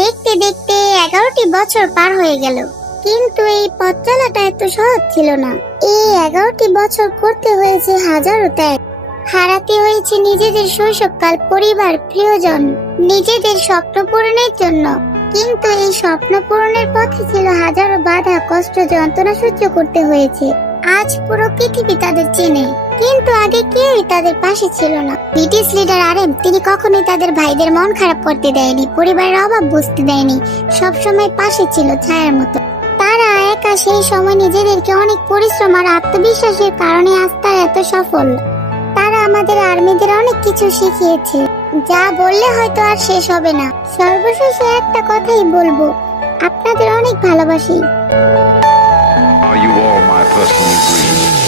দেখতে দেখতে 11টি বছর পার হয়ে গেল, কিন্তু এই পথ চলাটা এত সহজ ছিল না। এই 11টি বছর করতে হয়েছে হাজারো ত্যাগ, হারাতে হয়েছে নিজেদের শৈশবকাল, পরিবার, প্রিয়জন, নিজেদের স্বপ্ন পূরণের জন্য। কিন্তু এই স্বপ্ন পূরণের পথে ছিল হাজারো বাধা, কষ্ট, যন্ত্রণা সহ্য করতে হয়েছে। আজ পুরো পৃথিবী তাদের চেনে, কিন্তু আগে কেউই তাদের পাশে ছিল না। ব্রিটিশ লিডার আরএম, তিনি কখনোই তাদের ভাইদের মন খারাপ করতে দেয়নি, পরিবারের অভাব বুঝতে দেয়নি, সবসময় পাশে ছিল ছায়ার মতো। তারা একা সেই সময় নিজেদেরকে অনেক পরিশ্রম আর আত্মবিশ্বাসের কারণে আজ তারা এত সফল। তারা আমাদের আর্মিদের অনেক কিছু শিখিয়েছে, যা বললে হয়তো আর শেষ হবে না। সর্বশেষে একটা কথাই বলবো, আপনাদের অনেক ভালোবাসি। Are you all my personal dreams?